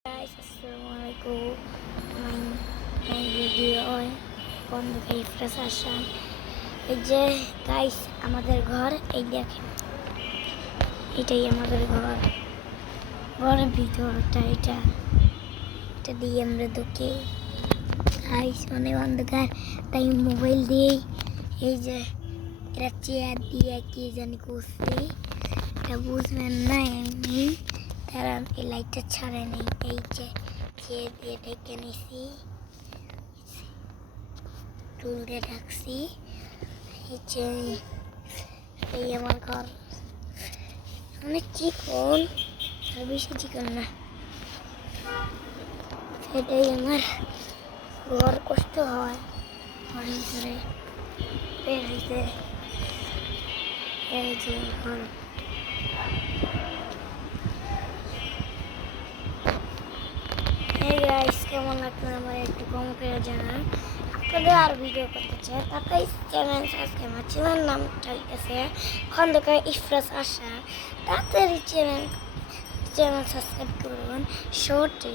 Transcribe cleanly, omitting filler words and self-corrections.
Guys, assalamualaikum. My video বন্ধুকে fresh আসান এই যে গাইস আমাদের ঘর এই দেখেন এটাই আমাদের ঘর ঘরের ভিতরটা এটা দিয়ে আমরা ঢুকি গাইস অনেক অন্ধকার তাই মোবাইল দিয়ে এই যে এটা চেয়ার দিয়ে কি জানি করছি এটা বুঝবেন না এমনি কারণ এই লাইটটা ছাড়ে নেই এই যে চেয়ার দিয়ে ঢেকে নিছি টুল দিয়ে ঢাকছি এই যে এই আমার ঘর অনেক চিকন আর বেশি চিকন না এটাই আমার ঘর কষ্ট হয় ঘরের ভিতরে বের হইতে এই যে ঘর কেমন লাগলো আমার একটু কমেন্ট করে জানান আপনাদের আর ভিডিও করতে চাই তাই চ্যানেল সাবস্ক্রাইব আমার চ্যানেল নামটা হইতেছে খন্দকার ইফরাজ আশা তাড়াতাড়ি চ্যানেল সাবস্ক্রাইব করবেন শর্টে